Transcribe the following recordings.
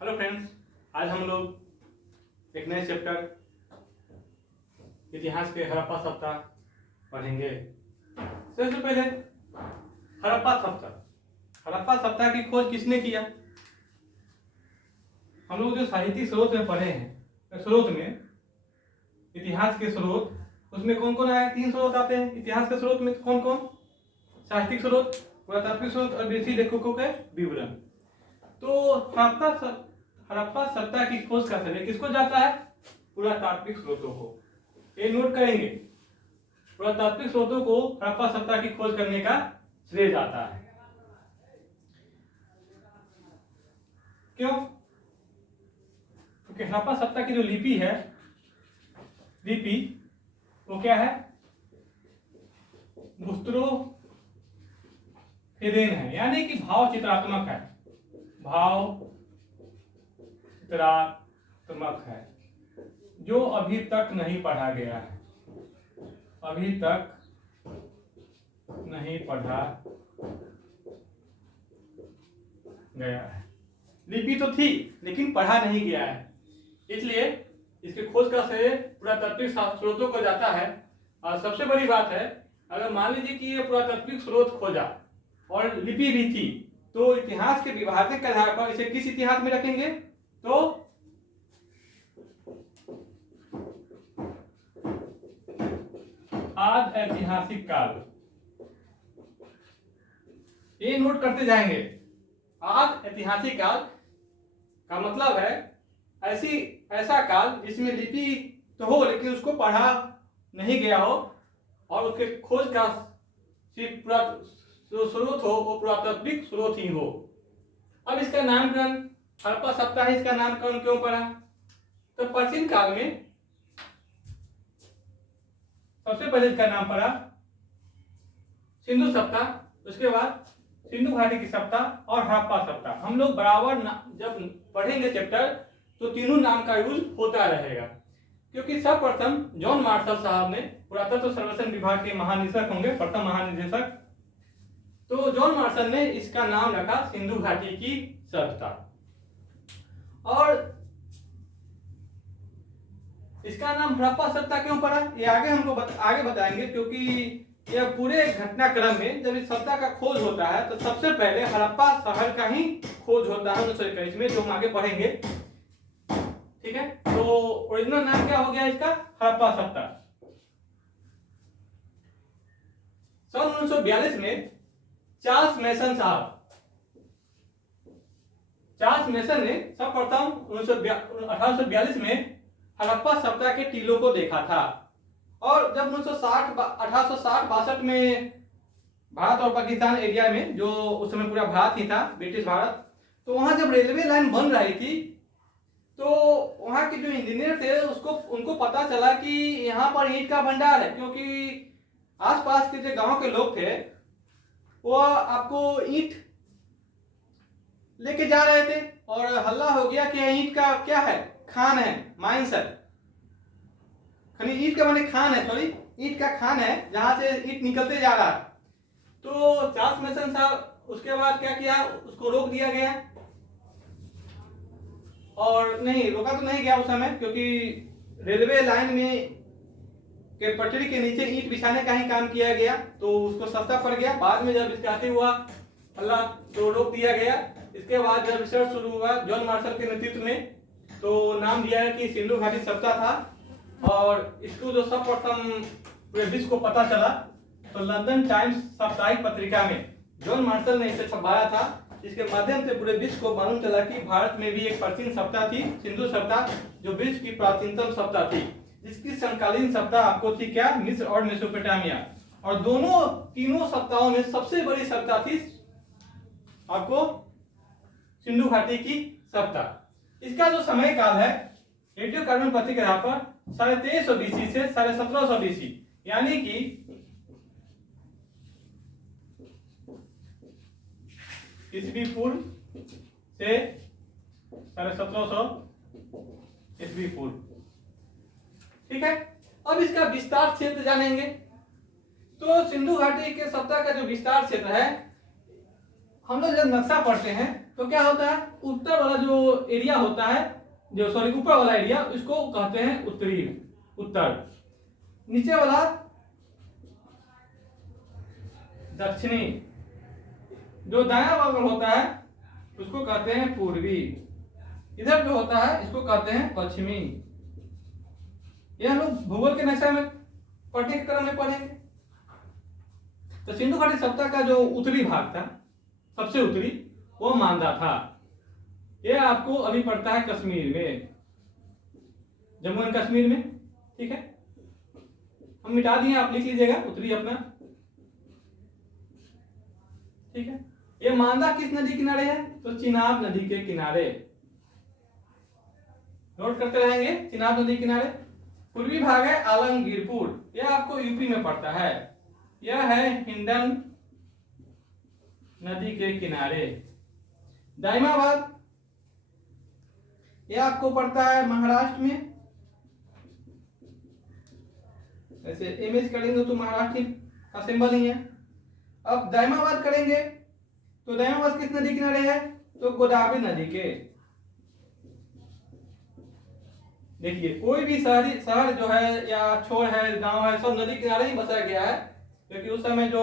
Hello friends, आज हम लोग एक नए चैप्टर इतिहास के हड़प्पा सप्ताह पढ़ेंगे। सबसे पहले हड़प्पा सप्ताह की खोज किसने किया? हम लोग जो साहित्यिक स्रोत में पढ़े हैं, स्रोत में इतिहास के स्रोत, उसमें कौन कौन आया? 3 स्रोत आते हैं इतिहास के स्रोत में। कौन कौन? साहित्यिक स्रोत, पुरातात्विक स्रोत और विदेशी लेखकों के विवरण। तो हड़प्पा सत्ता की खोज का श्रेय किसको जाता है? पुरातात्विक स्रोतों को। ये नोट करेंगे, पुरातात्विक स्रोतों को हड़प्पा सत्ता की खोज करने का श्रेय जाता है। क्यों? क्योंकि हड़प्पा सत्ता की जो लिपि है, वो क्या है? गुस्त्रो फेदेन है, यानी कि भाव चित्रात्मक है। जो अभी तक नहीं पढ़ा गया है, अभी तक नहीं पढ़ा गया है। लिपि तो थी लेकिन पढ़ा नहीं गया है, इसलिए इसके खोज का श्रेय पुरातात्विक स्रोतों को जाता है। और सबसे बड़ी बात है, अगर मान लीजिए कि ये पुरातात्विक स्रोत खोजा और लिपि भी थी, तो इतिहास के विभाजन के आधार पर इसे किस इतिहास में रखेंगे? तो आद ऐतिहासिक काल। ये नोट करते जाएंगे। आद ऐतिहासिक काल का मतलब है ऐसा काल जिसमें लिपि तो हो लेकिन उसको पढ़ा नहीं गया हो और उसके खोज का जो स्रोत हो वो पुरातात्विक स्रोत ही हो। अब इसका नामकरण हड़प्पा सप्ताह, इसका नामकरण क्यों पड़ा? तो प्राचीन काल में सबसे पहले इसका नाम पड़ा सिंधु सप्ताह, उसके बाद सिंधु घाटी की सप्ताह और हड़प्पा सप्ताह। हम लोग बराबर जब पढ़ेंगे चैप्टर तो तीनों नाम का यूज होता रहेगा, क्योंकि सर्वप्रथम जॉन मार्शल साहब ने, पुरातत्व सर्वेक्षण विभाग के महानिदेशक होंगे, प्रथम महानिदेशक, तो जॉन मार्शल ने इसका नाम रखा सिंधु घाटी की सप्ताह। और इसका नाम हड़प्पा सप्ताह क्यों पड़ा ये आगे हमको आगे बताएंगे, क्योंकि यह पूरे घटनाक्रम में जब इस सप्ताह का खोज होता है तो सबसे पहले हड़प्पा शहर का ही खोज होता है 1921 में, जो हम आगे पढ़ेंगे। ठीक है, तो ओरिजिनल नाम क्या हो गया इसका? हड़प्पा सप्ताह। सन 1942 में चार्ल्स मेसन ने सर्वप्रथम 1842 में हड़प्पा सप्ताह के टीलों को देखा था। और जब 1860-62 में भारत और पाकिस्तान एरिया में, जो उस समय पूरा भारत ही था, ब्रिटिश भारत, तो वहां जब रेलवे लाइन बन रही थी तो वहां के जो इंजीनियर थे उनको पता चला कि यहाँ पर ईंट का भंडार है, क्योंकि आसपास के जो गांव के लोग थे वो आपको ईंट लेके जा रहे थे और हल्ला हो गया कि ईंट का क्या है? खान है, माइंस है। ईंट का माने खान है, सॉरी, ईंट का खान है जहां से ईंट निकलते जा रहा है। तो चार्ल्स मेसन साहब उसके बाद क्या किया? उसको रोक दिया गया। और नहीं रोका तो नहीं गया उस समय, क्योंकि रेलवे लाइन में के पटरी के नीचे ईंट बिछाने का ही काम किया गया, तो उसको सस्ता पड़ गया। बाद में जब स्टार्टिंग हुआ हल्ला तो रोक दिया गया। इसके बाद जब रिसर्च शुरू हुआ जॉन मार्शल के नेतृत्व में, तो नाम दिया है कि सिंधु घाटी सप्ताह था। और इसको जो सर्वप्रथम पूरे विश्व को पता चला तो लंदन टाइम्स साप्ताहिक पत्रिका में जॉन मार्शल ने इसे छपाया था, जिसके माध्यम से पूरे विश्व को मालूम चला कि भारत में भी एक प्राचीन सप्ताह थी, सिंधु सप्ताह, जो विश्व की प्राचीनतम सप्ताह थी, जिसकी समकालीन सप्ताह आपको थी क्या? मिस्र और मेसोपोटामिया। और तीनों सप्ताहों में सबसे बड़ी सप्ताह थी आपको सिंधु घाटी की सप्ताह। इसका जो समय काल है रेडियोकार्बन पद्धति के आधार पर 2350 BC से 1750 BC, यानी कि ईस्वी पूर्व से 1750 ईस्वी पूर्व। ठीक है, अब इसका विस्तार क्षेत्र जानेंगे। तो सिंधु घाटी के सप्ताह का जो विस्तार क्षेत्र है, हम लोग जब नक्शा पढ़ते हैं तो क्या होता है, उत्तर वाला जो एरिया होता है, जो सॉरी ऊपर वाला एरिया, इसको कहते हैं उत्तरी उत्तर। नीचे वाला दक्षिणी। जो दायां वाला होता है उसको कहते हैं पूर्वी। इधर जो होता है इसको कहते हैं पश्चिमी। ये हम लोग भूगोल के नक्शा में पाठ्यक्रम में पढ़ेंगे। तो सिंधु घाटी सभ्यता का जो उत्तरी भाग था, सबसे उत्तरी, वो मांदा था। ये आपको अभी पड़ता है कश्मीर में, जम्मू एंड कश्मीर में। ठीक है, हम मिटा दिए, आप लिख लीजिएगा उत्तरी अपना। ठीक है, ये मांदा किस नदी किनारे है, तो चिनाब नदी के किनारे। नोट करते रहेंगे, चिनाब नदी किनारे। पूर्वी भाग है आलमगीरपुर, यह आपको यूपी में पड़ता है। यह है हिंडन नदी के किनारे। दाइमाबाद, यह आपको पड़ता है महाराष्ट्र में। ऐसे इमेज करेंगे तो महाराष्ट्र का सिंबल ही है। अब दाइमाबाद करेंगे तो दाइमाबाद किस नदी किनारे है, तो गोदावरी नदी के। देखिए, कोई भी शहर जो है या छोर है, गांव है, सब नदी किनारे ही बसाया गया है, क्योंकि उस समय जो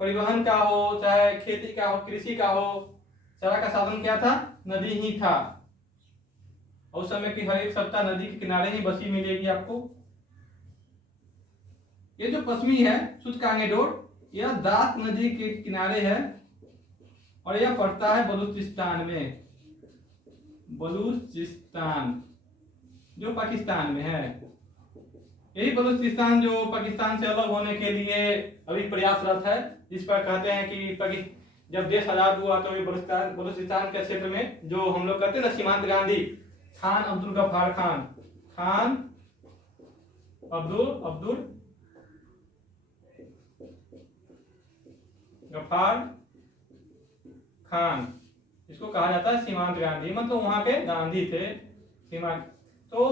परिवहन का हो, चाहे खेती का हो, कृषि का हो, सारा का साधन क्या था, नदी ही था। और उस समय की हर एक सभ्यता नदी के किनारे ही बसी मिलेगी आपको। ये जो पश्चिमी है सूचकांगेडोर, यह दास नदी के किनारे है और यह पड़ता है बलूचिस्तान में। बलूचिस्तान जो पाकिस्तान में है। यही बलूचिस्तान जो पाकिस्तान से अलग होने के लिए अभी प्रयासरत है, जिस पर कहते हैं कि जब देश आजाद हुआ तो बलूचिस्तान के क्षेत्र में जो हम लोग कहते हैं ना सीमांत गांधी, खान अब्दुल गफ्फार खान, खान अब्दुल गफ्फार खान, इसको कहा जाता है सीमांत गांधी, मतलब वहां के गांधी थे सीमांत। तो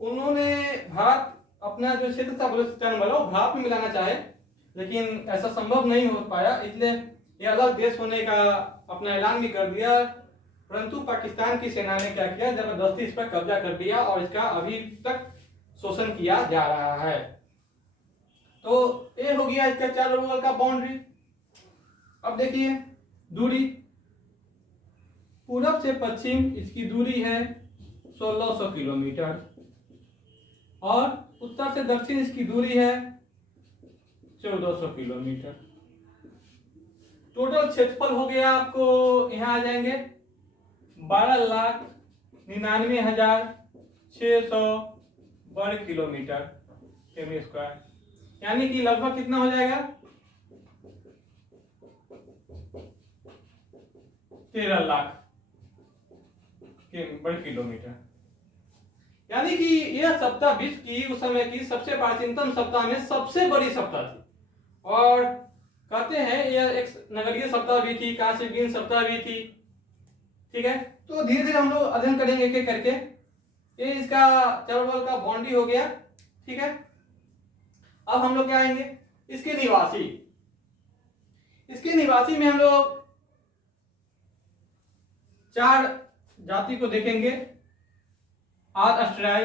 उन्होंने भारत अपना जो क्षेत्र था बलूचिस्तान वाला, वो भारत में मिलाना चाहे, लेकिन ऐसा संभव नहीं हो पाया, इसलिए ये अलग देश होने का अपना ऐलान भी कर दिया। परंतु पाकिस्तान की सेना ने क्या किया, जबरदस्ती इस पर कब्जा कर दिया और इसका अभी तक शोषण किया जा रहा है। तो ये हो गया इसका चार बगल का बाउंड्री। अब देखिए दूरी, पूरब से पश्चिम इसकी दूरी है 1600 किलोमीटर और उत्तर से दक्षिण इसकी दूरी है 1400 किलोमीटर। टोटल क्षेत्रफल हो गया आपको, यहां आ जाएंगे 12,99,600 वर्ग किलोमीटर सेमी स्क्वायर, यानी कि लगभग कितना हो जाएगा, 13 लाख वर्ग किलोमीटर। यानी कि यह सप्ताह विश्व की उस समय की सबसे प्राचीनतम सप्ताह में सबसे बड़ी सप्ताह थी। और कहते हैं यह एक नगरीय सप्ताह भी थी, कांस्ययुगीन सप्ताह भी थी। ठीक है, तो धीरे धीरे हम लोग अध्ययन करेंगे एक एक करके। ये इसका चारों का बाउंड्री हो गया। ठीक है, अब हम लोग क्या आएंगे, इसके निवासी। इसके निवासी में हम लोग 4 जाति को देखेंगे, आर्कस्ट्राई,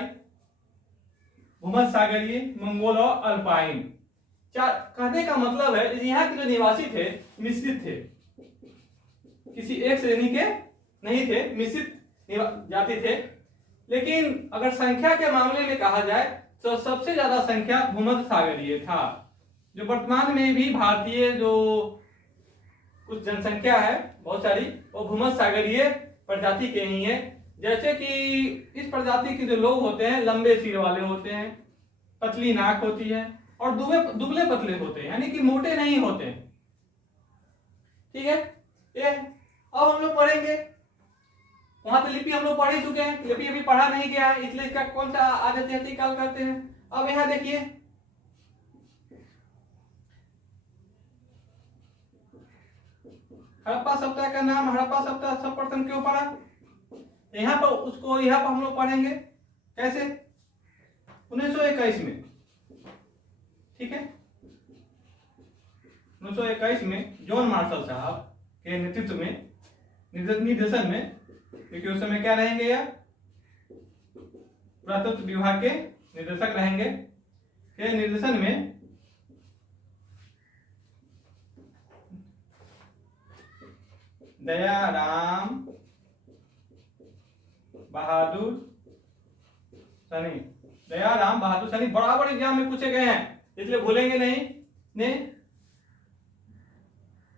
भूमध्यसागरीय, मंगोल और अल्पाइन। कहने का मतलब है यहाँ के जो निवासी थे मिश्रित थे, किसी एक श्रेणी के नहीं थे, मिश्रित जाति थे। लेकिन अगर संख्या के मामले में कहा जाए तो सबसे ज्यादा संख्या भूमध्यसागरीय था। जो वर्तमान में भी भारतीय जो कुछ जनसंख्या है बहुत सारी, वो भूमध्यसागरीय प्रजाति के ही है। जैसे कि इस प्रजाति के जो लोग होते हैं लंबे सिर वाले होते हैं, पतली नाक होती है और दुबले पतले होते हैं, यानी कि मोटे नहीं होते। ठीक है, ये अब हम लोग पढ़ेंगे। वहां तो लिपि हम लोग पढ़ ही चुके हैं, लिपि अभी पढ़ा नहीं गया है, इसलिए इसका कौन सा आज ऐतिहासिक काल करते हैं। अब यहाँ देखिए, हड़प्पा सभ्यता का नाम हड़प्पा सभ्यता सर्वप्रथम क्यों पड़ा, यहाँ पर उसको यहाँ पर हम लोग पढ़ेंगे कैसे, 1921 में। ठीक है, 1921 में जॉन मार्शल साहब के नेतृत्व में निदर्शन में, क्योंकि उस समय क्या रहेंगे या पुरातत्व विभाग के निदेशक रहेंगे। के निर्देशन में दयाराम बहादुर सैनी, दयाराम बहादुर सैनी बराबर एग्जाम में पूछे गए हैं, इसलिए भूलेंगे नहीं, ने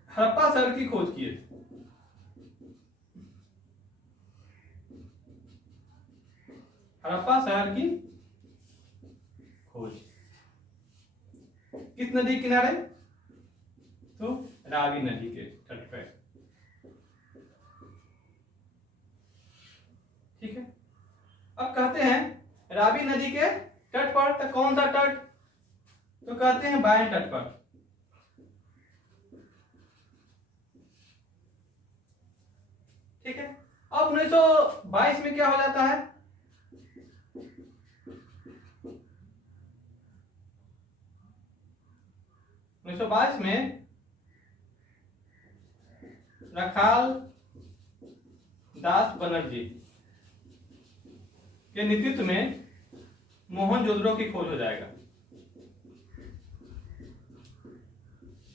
हड़प्पा शहर की खोज की है। हड़प्पा शहर की खोज किस नदी के किनारे? तो रावी नदी के तट पर। ठीक है, अब कहते हैं रावी नदी के तट पर, तो कौन सा तट? तो कहते हैं बाएं तट पर। ठीक है, अब 1922 में क्या हो जाता है? 1922 में रखाल दास बनर्जी के नेतृत्व में मोहनजोदड़ो की खोज हो जाएगा।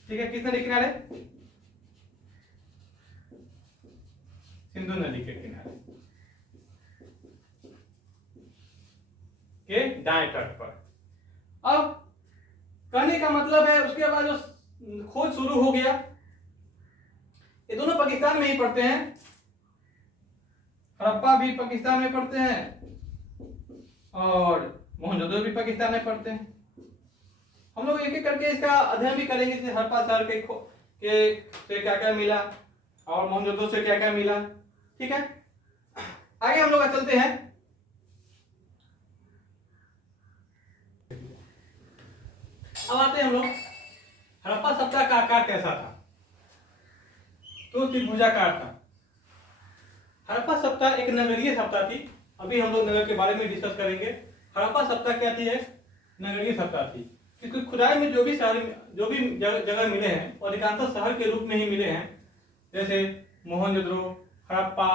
ठीक है, किस नदी के किनारे? सिंधु नदी के किनारे के दाएं तट पर। अब कहने का मतलब है उसके बाद जो खोज शुरू हो गया, ये दोनों पाकिस्तान में ही पड़ते हैं, हड़प्पा भी पाकिस्तान में पड़ते हैं और मोहनजोदड़ो भी पाकिस्तान में पड़ते हैं। हम लोग एक एक करके इसका अध्ययन भी करेंगे, जैसे हड़प्पा शहर के से क्या क्या मिला और मोहनजोदड़ो से क्या क्या मिला। ठीक है, आगे हम लोग चलते हैं। अब आते हैं हम लोग हड़प्पा सभ्यता का आकार कैसा था? तो त्रिभुजाकार था। हड़प्पा सभ्यता एक नगरीय सभ्यता थी। अभी हम लोग नगर के बारे में डिस्कस करेंगे। हड़प्पा सभ्यता क्या थी? है नगरीय सभ्यता थी, क्योंकि खुदाई में जो भी जगह मिले हैं अधिकांशतः शहर के रूप में ही मिले हैं, जैसे मोहनजोदड़ो, हड़प्पा,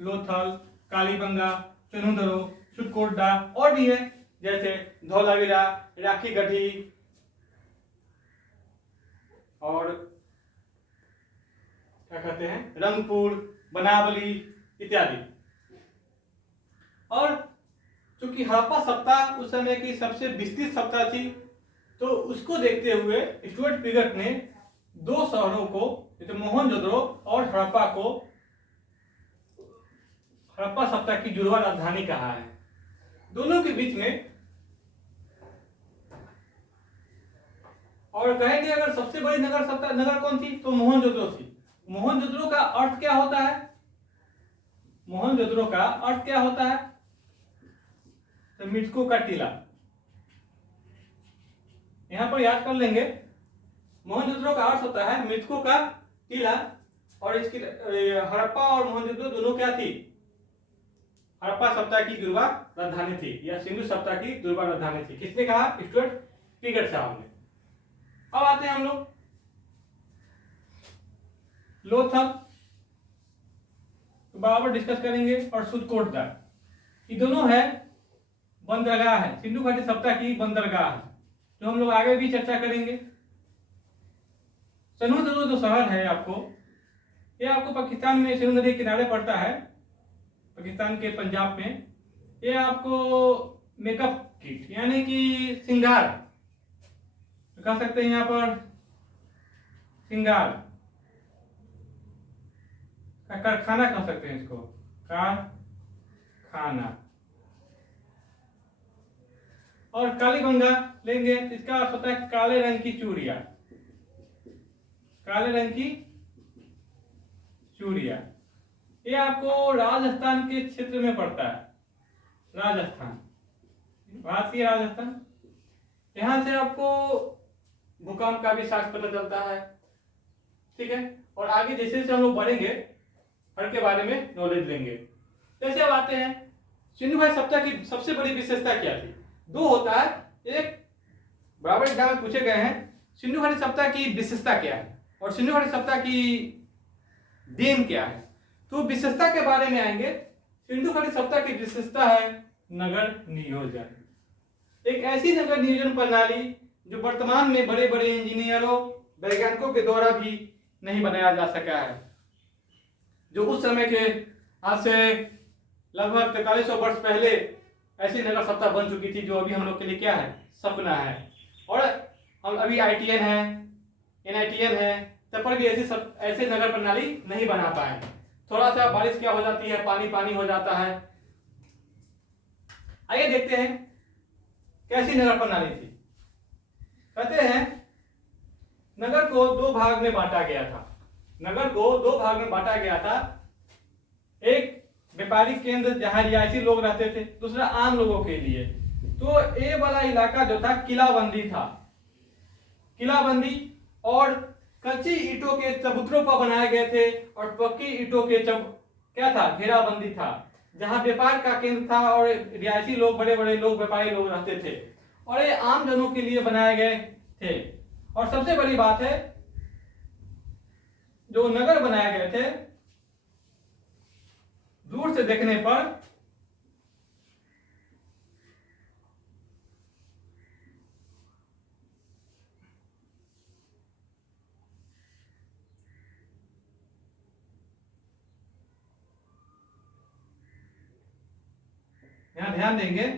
लोथल, कालीबंगा, चुनुंदरो, सुटकोटा और भी है, जैसे धौलावीरा, राखी गढ़ी और क्या कहते हैं रंगपुर, बनावली इत्यादि। और चूंकि हड़प्पा सभ्यता उस समय की सबसे विस्तृत सभ्यता थी, तो उसको देखते हुए स्टुअर्ट पिगट ने दो शहरों को, जैसे मोहनजोदड़ो और हड़प्पा को हड़प्पा सभ्यता की जुड़वा राजधानी कहा है। दोनों के बीच में और कहेंगे अगर सबसे बड़ी नगर कौन थी? तो मोहनजोदड़ो थी। मोहनजोदड़ो का अर्थ क्या होता है? मोहनजोदड़ो का अर्थ क्या होता है? तो मृतकों का टीला। यहां पर याद कर लेंगे, मोहनजोदड़ो का अर्थ होता है मृतकों का टीला। और इसकी हड़प्पा और मोहनजोदड़ो दोनों क्या थी? हड़प्पा सभ्यता की जुड़वा राजधानी थी या सिंधु सभ्यता की जुड़वा राजधानी थी। किसने कहा? स्टुअर्ट पिगट साहब ने। अब आते हैं हम लोग लोथल, बराबर डिस्कस करेंगे, और सुटकोटा। ये दोनों है बंदरगाह है, सिंधु घाटी सभ्यता की बंदरगाह है, जो हम लोग आगे भी चर्चा करेंगे। चुनुंदरो जो शहर है ये आपको पाकिस्तान में सिंधु नदी के किनारे पड़ता है, पाकिस्तान के पंजाब में। ये आपको मेकअप किट यानी कि श्रृंगार कह सकते हैं, यहाँ पर श्रृंगार का कारखाना कह सकते हैं, इसको कारखाना। और कालीबंगा लेंगे तो इसका अर्थ होता है काले रंग की चूड़िया, काले रंग की चूड़िया। ये आपको राजस्थान के क्षेत्र में पड़ता है, राजस्थान, भारतीय राजस्थान। यहां से आपको भूकंप का भी साक्ष्य पता चलता है। ठीक है, और आगे जैसे जैसे हम लोग बढ़ेंगे हर के बारे में नॉलेज लेंगे। जैसे अब आते हैं सिंधु घाटी सभ्यता की सबसे बड़ी विशेषता क्या थी? दो होता है, एक बराबर एग्जाम में पूछे गए हैं, सिंधु घाटी सभ्यता की विशेषता क्या है और सिंधु घाटी सभ्यता की देन क्या है। तो विशेषता के बारे में आएंगे। सिंधु घाटी सभ्यता की विशेषता है नगर नियोजन। एक ऐसी नगर नियोजन प्रणाली जो वर्तमान में बड़े बड़े इंजीनियरों वैज्ञानिकों के द्वारा भी नहीं बनाया जा सका है। जो उस समय के आज से लगभग 4300 वर्ष पहले ऐसी नगर सभ्यता बन चुकी थी, जो अभी हम लोग के लिए क्या है, सपना है। और हम अभी ITN है, NITN है, तब पर भी ऐसी नगर प्रणाली नहीं बना पाए। थोड़ा सा बारिश क्या हो जाती है, पानी पानी हो जाता है। आइए देखते हैं कैसी नगर प्रणाली थी। कहते हैं नगर को दो भाग में बांटा गया था। नगर को दो भाग में बांटा गया था। एक व्यापारिक केंद्र जहां रिहायशी लोग रहते थे, दूसरा आम लोगों के लिए। तो ए वाला इलाका जो था किलाबंदी था। किलाबंदी और कच्ची ईंटों के चबूतरों पर बनाए गए थे और पक्की ईंटों के क्या था, घेराबंदी था, जहां व्यापार का केंद्र था और रिहायशी लोग, बड़े बड़े लोग, व्यापारी लोग रहते थे। और ये आम जनों के लिए बनाए गए थे। और सबसे बड़ी बात है, जो नगर बनाए गए थे दूर से देखने पर यहां ध्यान देंगे,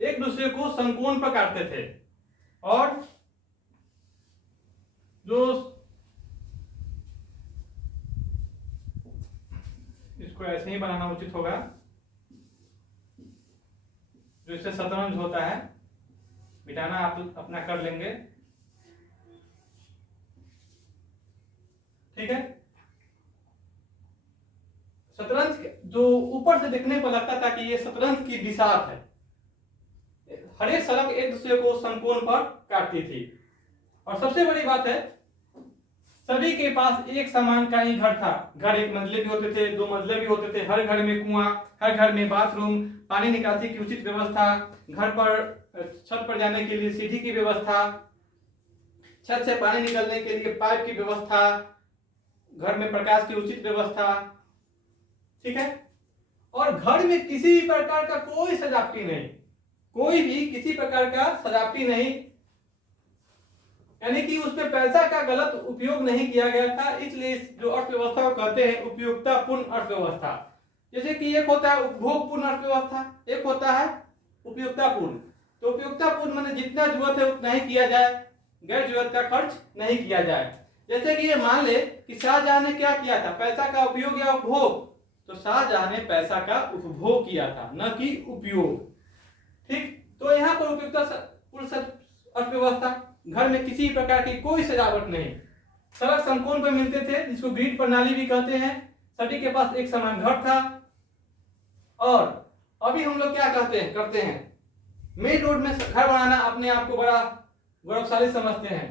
एक दूसरे को समकोण पर काटते थे। और जो इसको ऐसे ही बनाना उचित होगा, जो इससे शतरंज होता है, मिटाना आप अपना कर लेंगे, ठीक है। शतरंज जो ऊपर से देखने पर लगता था कि ये शतरंज की दिशा है। हर एक सड़क एक दूसरे को समकोण पर काटती थी। और सबसे बड़ी बात है, सभी के पास एक समान का ही घर था। घर एक मंजिले भी होते थे, दो मंजिले भी होते थे। हर घर में कुआं, हर घर में बाथरूम, पानी निकासी की उचित व्यवस्था, घर पर छत पर जाने के लिए सीढ़ी की व्यवस्था, छत से पानी निकलने के लिए पाइप की व्यवस्था, घर में प्रकाश की उचित व्यवस्था, ठीक है। और घर में किसी भी प्रकार का कोई सजावटी नहीं, कोई भी किसी प्रकार का सजावटी नहीं, यानी कि उसमें पैसा का गलत उपयोग नहीं किया गया था। इसलिए जो अर्थव्यवस्था को कहते हैं उपयोगितापूर्ण अर्थव्यवस्था। जैसे कि एक होता है उपभोगपूर्ण अर्थव्यवस्था, एक होता है उपयोगितापूर्ण। तो उपयोगितापूर्ण माने जितना जरूरत है उतना ही किया जाए, गैर जरूरत का खर्च नहीं किया जाए। जैसे कि ये मान ले कि शाहजहां ने क्या किया था, पैसा का उपयोग या उपभोग। तो शाहजहां ने पैसा का उपभोग किया था, न कि उपयोग, ठीक। तो यहाँ पर उपयोगितापूर्ण अर्थव्यवस्था, घर में किसी प्रकार की कोई सजावट नहीं, सड़क समकोण पर मिलते थे, जिसको ग्रिड प्रणाली भी कहते हैं। सभी के पास एक समान घर था। और अभी हम लोग क्या करते हैं, मेन रोड में घर बनाना अपने आप को बड़ा गौरवशाली समझते हैं,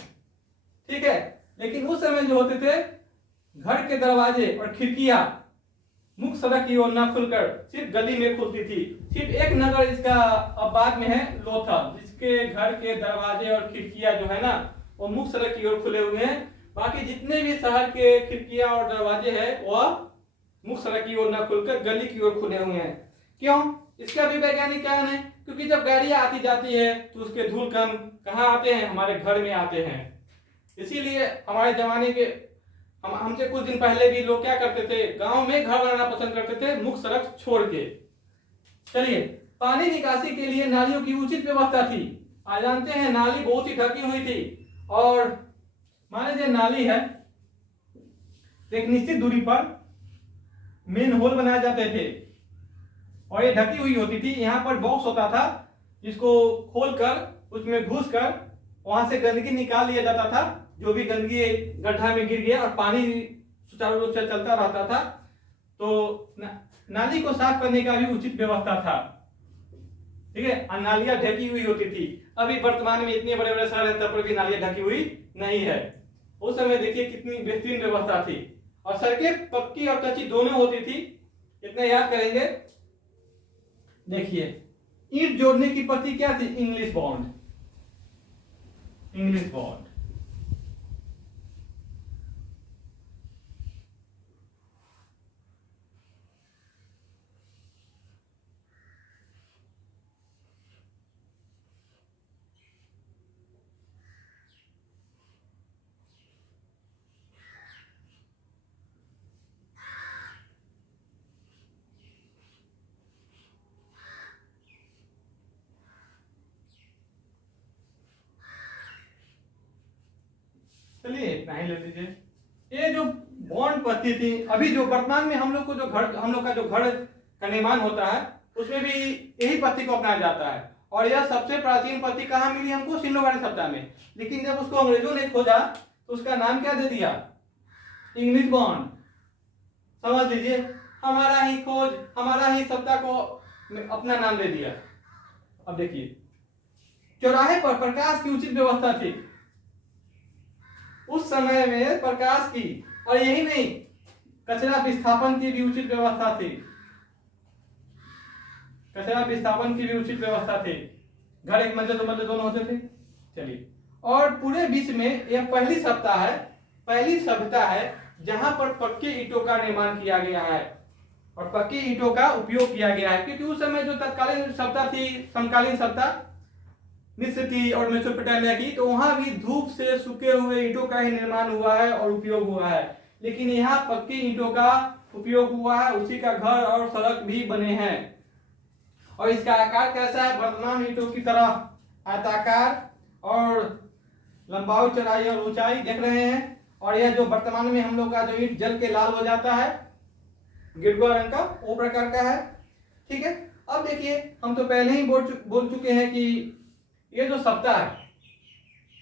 ठीक है। लेकिन उस समय जो होते थे, घर के दरवाजे और खिड़कियां मुख्य सड़क की ओर न खुलकर सिर्फ गली में खुलती थी। सिर्फ एक नगर इसका अब बाद में है, लोथल, जिसके घर के दरवाजे और खिड़कियां जो है ना, वो मुख्य सड़क की ओर खुले हुए हैं। बाकी जितने भी शहर के खिड़कियां और दरवाजे हैं वह मुख्य सड़क की ओर न खुलकर गली की ओर खुले हुए हैं। क्यों? इसका भी वैज्ञानिक कारण है, क्योंकि जब गाड़ियां आती जाती है तो उसके धूल कण कहाँ आते हैं, हमारे घर में आते हैं। इसीलिए हमारे जमाने के हमसे कुछ दिन पहले भी लोग क्या करते थे, गांव में घर बनाना पसंद करते थे मुख्य सड़क छोड़ के। चलिए, पानी निकासी के लिए नालियों की उचित व्यवस्था थी। आज जानते हैं नाली बहुत ही ढकी हुई थी। और मान लीजिए नाली है, एक निश्चित दूरी पर मेन होल बनाए जाते थे और ये ढकी हुई होती थी। यहाँ पर बॉक्स होता था जिसको खोलकर उसमें घुसकर वहां से गंदगी निकाल लिया जाता था। जो भी गंदगी गड्ढा में गिर गया और पानी सुचारू रूप से चलता रहता था। तो नाली को साफ करने का भी उचित व्यवस्था था, ठीक है। नालियां ढकी हुई होती थी। अभी वर्तमान में इतने बड़े बड़े शहर हैं तब पर भी नालियां ढकी हुई नहीं है। उस समय देखिए कितनी बेहतरीन व्यवस्था थी, और सड़कें पक्की और कच्ची दोनों होती थी। इतना याद करेंगे। देखिए ईंट जोड़ने की पत्ती क्या थी? English bond. English bond. चलिए इतना ही ले लीजिए। ये जो बॉन्ड पत्ती थी, अभी जो वर्तमान में हम लोग का जो घर का निर्माण होता है उसमें भी यही पत्ती को अपनाया जाता है। और यह सबसे प्राचीन पत्ती कहाँ मिली हमको? सिंधु घाटी सभ्यता में। लेकिन जब उसको अंग्रेजों ने खोजा तो उसका नाम क्या दे दिया? English bond. समझ लीजिए, हमारा ही खोज, हमारा ही सभ्यता को अपना नाम दे दिया। अब देखिए चौराहे पर प्रकाश की उचित व्यवस्था थी उस समय में, प्रकाश की, और यही नहीं कचरा विस्थापन की भी उचित व्यवस्था थी। कचरा विस्थापन की भी उचित व्यवस्था थी। घर एक मंजिल दो मंजिल दोनों होते थे। चलिए, और पूरे विश्व में यह पहली सभ्यता है जहां पर पक्के ईंटों का निर्माण किया गया है और पक्के ईंटों का उपयोग किया गया है। क्योंकि उस समय जो तत्कालीन सभ्यता थी, समकालीन सभ्यता मिस्र की और मेसोपोटामिया की, तो वहां भी धूप से सूखे हुए ईंटों का ही निर्माण हुआ है और उपयोग हुआ है। लेकिन यहाँ पक्की ईंटों का उपयोग हुआ है, उसी का घर और सड़क भी बने हैं। और इसका आकार कैसा है? वर्तमान ईंटों की तरह आयताकार, और लंबाई, चौड़ाई और ऊंचाई देख रहे हैं। और यह जो वर्तमान में हम लोग का जो ईंट जल के लाल हो जाता है गिरगुआ रंग का, वो प्रकार का है। ठीक है, अब देखिए हम तो पहले ही बोल चुके हैं कि ये जो सभ्यता है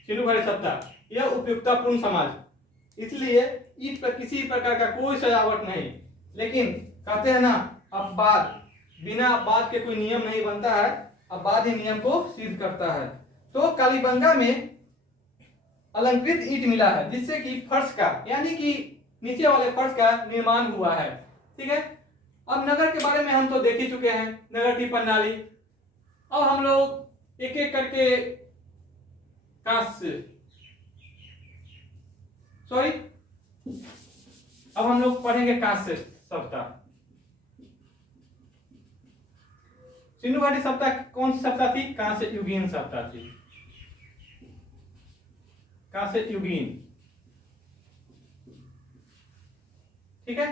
सिंधु घाटी सभ्यता, यह उपयुक्तापूर्ण समाज, इसलिए ईंट पर किसी प्रकार का कोई सजावट नहीं। लेकिन कहते हैं ना, अपवाद, बिना अपवाद के कोई नियम नहीं बनता है, अपवाद ही नियम को सिद्ध करता है। तो कालीबंगा में अलंकृत ईंट मिला है जिससे कि फर्श का, यानी कि नीचे वाले फर्श का निर्माण हुआ है। ठीक है, अब नगर के बारे में हम तो देख ही चुके हैं, नगर की प्रणाली। अब हम लोग एक एक करके अब हम लोग पढ़ेंगे कांस्य सभ्यता। सिंधु घाटी सभ्यता कौन सी सभ्यता थी? कांस्य युगीन सभ्यता थी। कांस्य युगीन। ठीक है,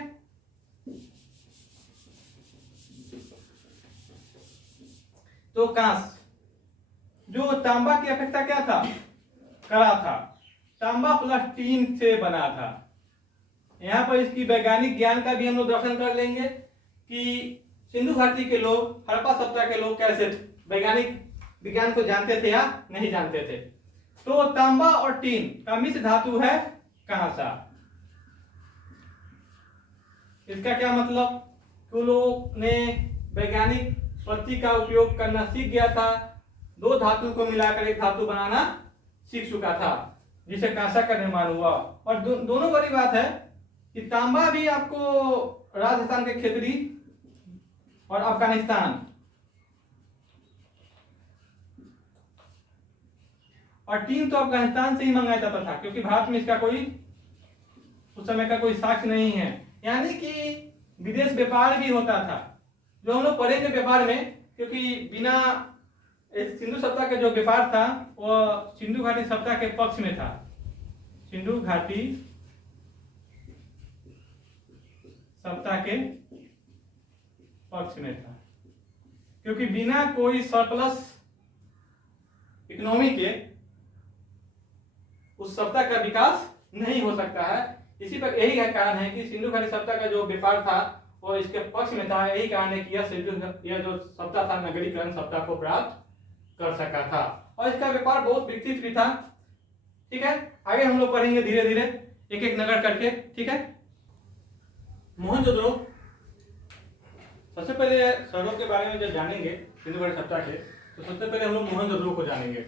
तो कांस्य जो तांबा की अपेक्षा क्या था? कड़ा था। तांबा प्लस टीन से बना था। यहाँ पर इसकी वैज्ञानिक ज्ञान का भी हम लोग दर्शन कर लेंगे कि सिंधु घाटी के लोग, हड़प्पा सभ्यता के लोग कैसे वैज्ञानिक विज्ञान को जानते थे या नहीं जानते थे। तो तांबा और टीन का मिश्र धातु है कांसा। इसका क्या मतलब? तो लोग ने वैज्ञानिक पद्धति का उपयोग करना सीख गया था, दो धातु को मिलाकर एक धातु बनाना सीख चुका था, जिसे कांसा का निर्माण हुआ। और दोनों बड़ी बात है कि तांबा भी आपको राजस्थान के खेतरी और अफगानिस्तान, और टीन तो अफगानिस्तान से ही मंगाया जाता था, क्योंकि भारत में इसका कोई उस समय का कोई साक्ष्य नहीं है। यानी कि विदेश व्यापार भी होता था, जो हम लोग पढ़े थे व्यापार में, क्योंकि बिना सिंधु सभ्यता का जो व्यापार था वो सिंधु घाटी सभ्यता के पक्ष में था। सिंधु घाटी सभ्यता के पक्ष में था, क्योंकि बिना कोई सरप्लस इकोनॉमी के उस सभ्यता का विकास नहीं हो सकता है। इसी पर यही कारण है कि सिंधु घाटी सभ्यता का जो व्यापार था वो इसके पक्ष में था। यही कारण है कि यह जो सभ्यता था नगरीकरण सभ्यता को प्राप्त कर सका था, और इसका व्यापार बहुत विकसित भी था। ठीक है, आगे हम लोग पढ़ेंगे धीरे धीरे एक एक नगर करके। ठीक है, मोहनजोदड़ो, सबसे पहले शहरों के बारे में जब जानेंगे सिंधु घाटी सभ्यता के, तो सबसे पहले हम लोग मोहनजोदड़ो को जानेंगे,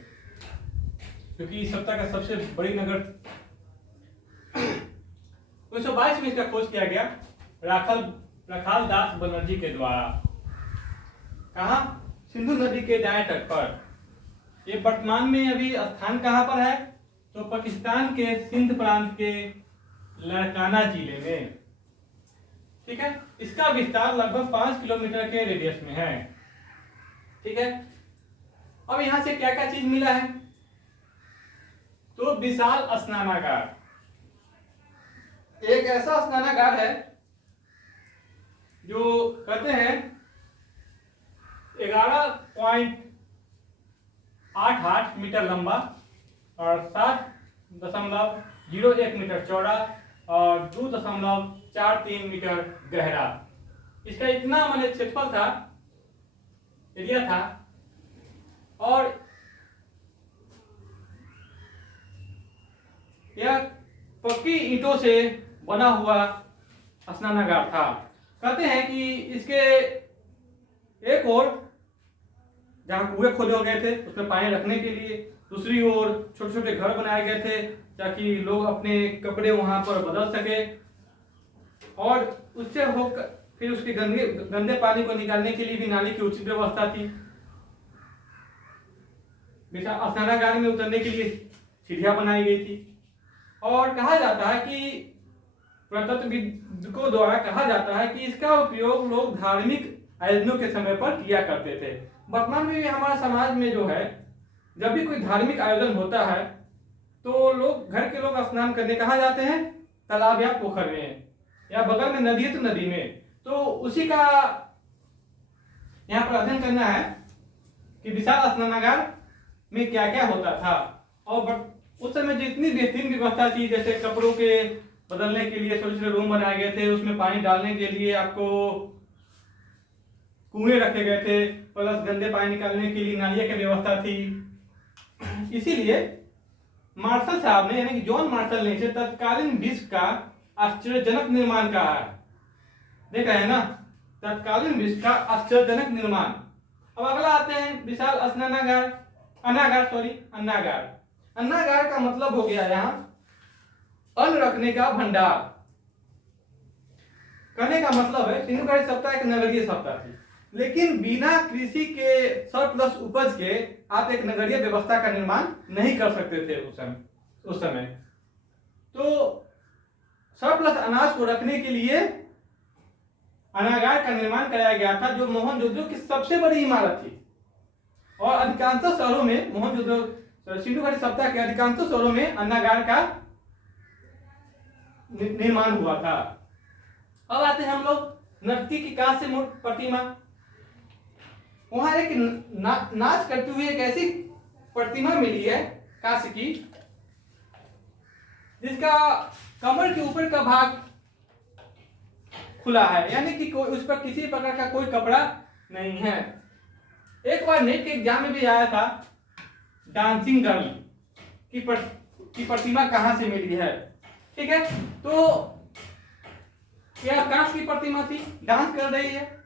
क्योंकि सत्ता का सबसे बड़ी नगर 1922 में इसका खोज किया गया राखाल दास बनर्जी के द्वारा। कहा? सिंधु नदी के दाएं तट पर। ये वर्तमान में अभी स्थान कहां पर है? तो पाकिस्तान के सिंध प्रांत के लाड़काना जिले में। ठीक है, इसका विस्तार लगभग 5 किलोमीटर के रेडियस में है। ठीक है, अब यहां से क्या क्या चीज मिला है? तो विशाल स्नानागार, एक ऐसा स्नानागार है जो कहते हैं 11.88 मीटर लंबा और 7.01 मीटर चौड़ा और 2.43 मीटर गहरा। इसका इतना माने क्षेत्रफल था, एरिया था, और यह पक्की ईंटों से बना हुआ स्नानागार था। कहते हैं कि इसके एक ओर जहां कुएं खोदे गए थे उसमें पानी रखने के लिए, दूसरी ओर छोटे छोटे घर बनाए गए थे ताकि लोग अपने कपड़े वहां पर बदल सके, और उससे होकर फिर उसके गंदे पानी को निकालने के लिए भी नाली की उचित व्यवस्था थी। स्नानागार में उतरने के लिए सीढ़ियां बनाई गई थी, और कहा जाता है कि पुरातत्वविदों द्वारा कहा जाता है कि इसका उपयोग लोग धार्मिक आयोजनों के समय पर किया करते थे। वर्तमान में हमारे समाज में जो है, जब भी कोई धार्मिक आयोजन होता है तो लोग, घर के लोग स्नान करने कहाँ जाते हैं? तालाब या पोखर में, या बगल में नदी है तो नदी में। तो उसी का यहाँ पर अध्ययन करना है कि विशाल स्नानागार में क्या क्या होता था, और उस समय जितनी बेहतरीन व्यवस्था थी, जैसे कपड़ों के बदलने के लिए छोटे छोटे रूम बनाए गए थे, उसमें पानी डालने के लिए आपको कुएं रखे गए थे, प्लस गंदे पानी निकालने के लिए नालियों की व्यवस्था थी। इसीलिए मार्शल साहब ने, यानी कि जॉन मार्शल ने इसे तत्कालीन विश्व का आश्चर्यजनक निर्माण कहा है। देख रहे हैं ना, तत्कालीन विश्व का आश्चर्यजनक निर्माण। अब अगला आते हैं विशाल अन्नागार। अन्नागार का मतलब हो गया यहाँ अन्न रखने का भंडार। कहने का मतलब है सिंधु घाटी सभ्यता एक नगरीय सभ्यता थी, लेकिन बिना कृषि के सरप्लस उपज के आप एक नगरीय व्यवस्था का निर्माण नहीं कर सकते थे उस समय। तो सरप्लस अनाज को रखने के लिए अन्नागार का निर्माण कराया गया था, जो मोहनजोदड़ो की सबसे बड़ी इमारत थी। और अधिकांश शहरों में सिंधु घाटी सभ्यता के अधिकांश शहरों में अन्नागार का निर्माण हुआ था। अब आते हैं हम लोग नर्तकी की कांस्य प्रतिमा। वहां एक नाच करती हुई एक ऐसी प्रतिमा मिली है कांस्य की, जिसका कमर के ऊपर का भाग खुला है, यानी कि कोई उस पर किसी प्रकार का कोई कपड़ा नहीं है। एक बार नेट के एग्जाम में भी आया था, डांसिंग गर्ल की प्रतिमा कहां से मिली है। ठीक है, तो यह कांस्य की प्रतिमा थी, डांस कर रही है,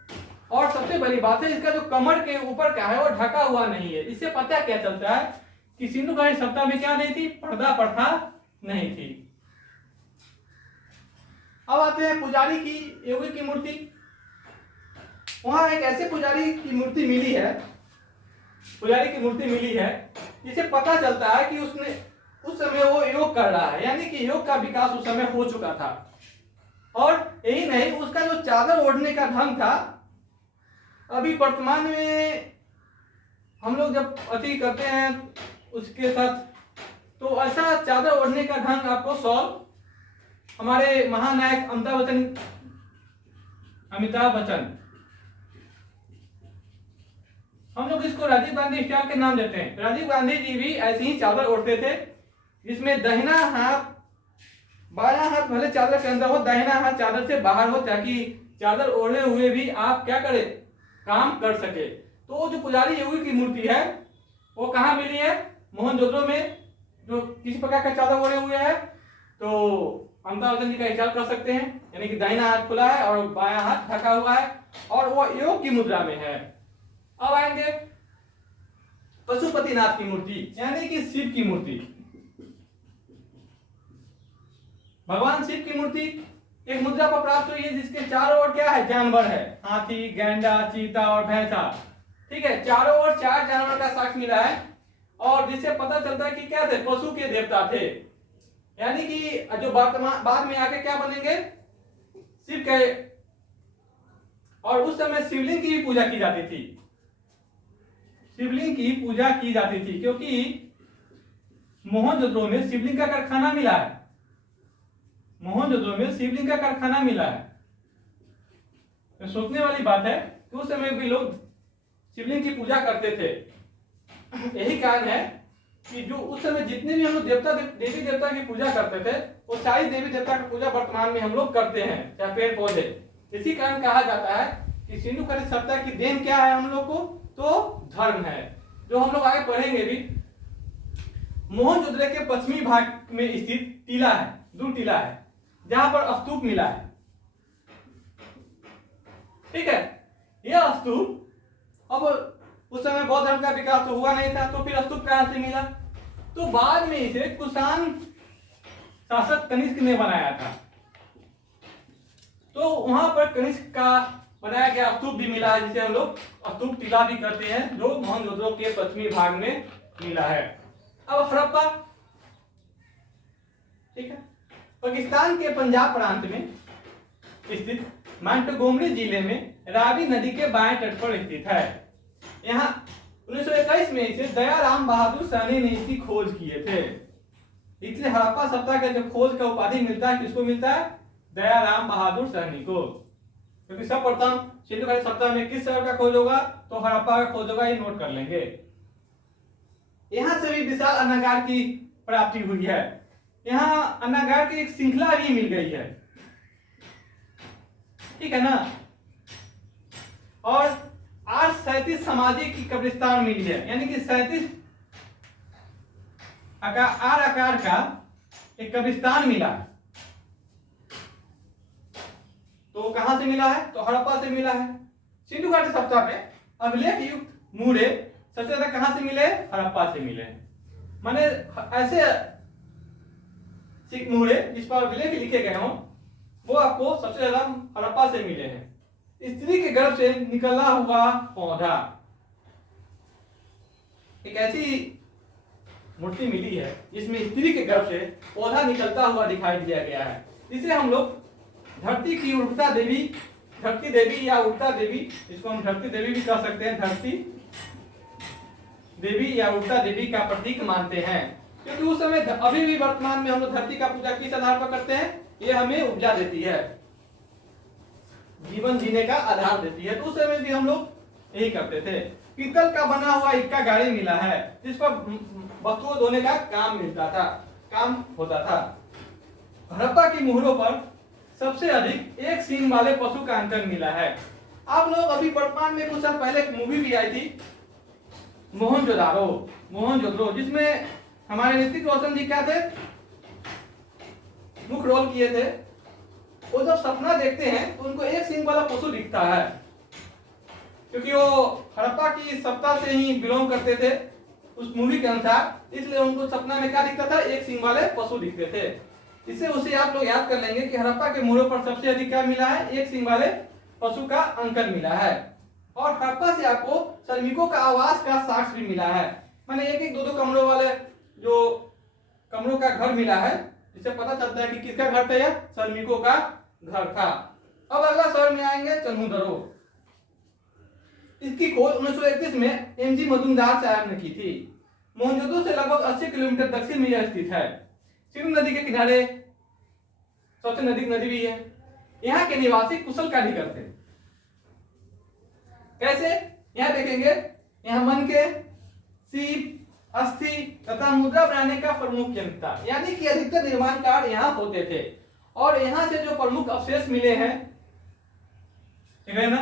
और सबसे बड़ी बात है इसका जो कमर के ऊपर का है वो ढका हुआ नहीं है। इससे पता क्या चलता है कि सिंधु घाटी सभ्यता में क्या नहीं थी? पर्दा प्रथा नहीं थी। अब आते हैं पुजारी की योगी की मूर्ति। वहां एक ऐसे पुजारी की मूर्ति मिली है जिसे पता चलता है कि उसने उस समय वो योग कर रहा है, यानी कि योग का विकास उस समय हो चुका था। और यही नहीं, उसका जो चादर ओढ़ने का ढंग था, अभी वर्तमान में हम लोग जब अति करते हैं उसके साथ, तो ऐसा चादर ओढ़ने का ढंग आपको शॉल हमारे महानायक अमिताभ बच्चन, हम लोग इसको राजीव गांधी स्टाइल के नाम देते हैं। राजीव गांधी जी भी ऐसे ही चादर ओढ़ते थे, जिसमें दाहिना हाथ, बायां हाथ भले चादर के अंदर हो, दाहिना हाथ चादर से बाहर हो, ताकि चादर ओढ़े हुए भी आप क्या करें? काम कर सके। तो जो पुजारी योगी की मूर्ति है वो कहाँ मिली है? मोहनजोदड़ो में, जो किसी प्रकार का चादर ओढ़े हुए है। तो अमिताभ बच्चन जी का ख्याल कर सकते हैं, यानी कि दाहिना हाथ खुला है और बायां हाथ ढका हुआ है, और वो योग की मुद्रा में है। अब आएंगे पशुपतिनाथ की मूर्ति यानी कि शिव की मूर्ति। भगवान शिव की मूर्ति एक मुद्रा पर प्राप्त हुई है जिसके चारों ओर क्या है, जानवर है, हाथी, गैंडा, चीता और भैंसा। ठीक है, चारों ओर 4 जानवर का साक्ष्य मिला है और जिससे पता चलता है कि क्या थे, पशु के देवता थे, यानी कि जो वर्तमान बाद में आके क्या बनेंगे, शिव के। और उस समय शिवलिंग की भी पूजा की जाती थी, शिवलिंग की पूजा की जाती थी क्योंकि मोहनजोदड़ो में शिवलिंग का कारखाना मिला है, मोहनजोदड़ो में शिवलिंग का कारखाना मिला है। तो सोचने वाली बात है कि उस समय भी लोग शिवलिंग की पूजा करते थे। यही कारण है कि जो उस समय जितने भी हम लोग देवी देवता की पूजा करते थे वो सारी देवी देवता की पूजा वर्तमान में हम लोग करते हैं, चाहे पेड़ पौधे। इसी कारण कहा जाता है कि सिंधु घाटी सभ्यता की देन क्या है हम लोग को, तो धर्म है, जो हम लोग आगे पढ़ेंगे भी। मोहनजोदड़ो के पश्चिमी भाग में स्थित टीला है, दूर टीला है, जहां पर स्तूप मिला है। ठीक है, यह स्तूप अब उस समय बौद्ध धर्म का विकास तो हुआ नहीं था, तो फिर स्तूप कहां से मिला, तो बाद में इसे कुषाण शासक कनिष्क ने बनाया था, तो वहां पर कनिष्क का बनाया गया स्तूप भी मिला है, जिसे हम लोग स्तूप टीला भी कहते हैं, जो मोहनजोदड़ो के पश्चिमी भाग में मिला है। अब हड़प्पा, ठीक है, पाकिस्तान के पंजाब प्रांत में स्थित मोंटगोमरी जिले में रावी नदी के बाएं तट पर स्थित है। यहाँ 1921 में इसे दयाराम बहादुर सहनी ने इसकी खोज किए थे। इसलिए हड़प्पा सभ्यता का जो खोज का उपाधि मिलता है, किसको मिलता है, दयाराम बहादुर सहनी को, क्योंकि सर्वप्रथम सिंधु घाटी सभ्यता में किस शहर का खोज होगा, तो हड़प्पा का खोज होगा, ये नोट कर लेंगे। यहाँ से भी विशाल अन्नागार की प्राप्ति हुई है, यहाँ अन्नागार की एक श्रृंखला भी मिल गई है, ठीक है ना। और 837 समाधि की कब्रिस्तान मिली है, यानी कि 37 आकार का एक कब्रिस्तान मिला है। तो कहां से मिला है, तो हड़प्पा से मिला है। सिंधु घाटी सभ्यता में अभिलेख युक्त मूढ़े सबसे ज्यादा कहां से मिले, हड़प्पा से मिले। माने ऐसे मूढ़े जिस पर अभिलेख लिखे गए हों वो आपको सबसे ज्यादा हड़प्पा से मिले हैं। स्त्री के गर्भ से निकला हुआ पौधा, एक ऐसी मूर्ति मिली है जिसमें स्त्री के गर्भ से पौधा निकलता हुआ दिखाई दिया गया है, जिसे हम लोग धरती की उर्वरता देवी, धरती देवी या उर्वरता देवी, इसको हम धरती देवी भी कह सकते हैं, धरती देवी या उर्वरता देवी का प्रतीक मानते हैं, क्योंकि उस समय अभी भी वर्तमान में हम लोग धरती का पूजा किस आधार पर करते हैं, ये हमें उपजा देती है, जीवन जीने का आधार देती है। तो उस समय भी हम लोग यही करते थे। पीतल का बना हुआ इक्का गाड़ी मिला है, जिस पर वस्तुओं धोने का काम मिलता था, काम होता था। हड़प्पा की मुहरों पर सबसे अधिक एक सींग वाले पशु का अंकन मिला है। आप लोग अभी वर्तमान में कुछ साल पहले एक मूवी भी आई थी मोहनजोदड़ो, जिसमें हमारे ऋतिक रोशन जी क्या थे, मुख्य रोल किए थे। वो जब सपना देखते हैं तो उनको एक सींग वाला पशु दिखता है, क्योंकि वो हड़प्पा की सत्ता से ही बिलोंग करते थे उस मूवी के अनुसार, इसलिए उनको सपना में क्या दिखता था, एक सींग वाले पशु दिखते थे। इससे उसे आप लोग याद कर लेंगे कि हड़प्पा के मुहरों पर सबसे अधिक क्या मिला है, एक सींग वाले पशु का अंकन मिला है। और हड़प्पा से आपको श्रमिकों का आवास का साक्ष्य भी मिला है, माने एक एक दो दो कमरों वाले जो कमरों का घर मिला है, इससे पता चलता है कि किसका घर था, यह श्रमिकों का घर था। अब अगला शहर में आएंगे चन्हूदरो। इसकी खोज 1931 में एमजी मजुमदार साहब ने की थी। मोहनजोदड़ो से लगभग 80 किलोमीटर दक्षिण में यह स्थित है। सिंधु नदी के किनारे सबसे नजदीक नदी भी है। यहाँ के निवासी कुशल कारीगर थे। कैसे, यहाँ देखेंगे, यहाँ मन के सीप, अस्थि तथा मुद्रा बनाने का प्रमुख केंद्र था, यानी कि अधिकतर निर्माण कार्य यहाँ होते थे। और यहाँ से जो प्रमुख अवशेष मिले हैं, ठीक है ना,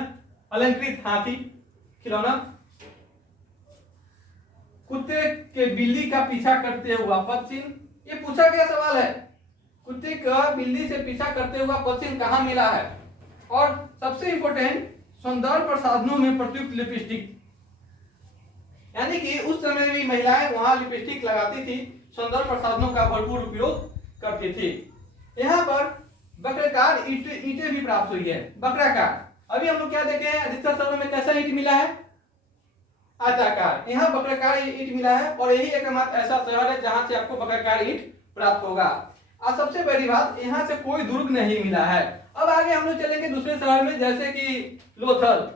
अलंकृत हाथी खिलौना, कुत्ते के बिल्ली का पीछा करते हुआ पश्चिम, ये पूछा गया सवाल है, कुत्ते का बिल्ली से पीछा करते हुआ पश्चिम कहाँ मिला है। और सबसे इंपॉर्टेंट, सौंदर्य प्रसाधनों में प्रयुक्त लिपस्टिक, यानी कि उस समय भी महिलाएं वहां लिपस्टिक लगाती थी, सौंदर्य प्रसाधनों का भरपूर उपयोग करती थी। यहाँ पर वक्राकार ईंटें भी प्राप्त हुई है। वक्राकार अभी हम लोग क्या देखे हैं, अधिकतर शहरों में कैसा ईंट मिला है, आयताकार। यहाँ वक्राकार ईंट मिला है और यही एकमात्र ऐसा शहर है जहां से आपको वक्राकार ईंट प्राप्त होगा। और सबसे बड़ी बात, यहाँ से कोई दुर्ग नहीं मिला है। अब आगे हम लोग चलेंगे दूसरे शहर में, जैसे कि लोथल।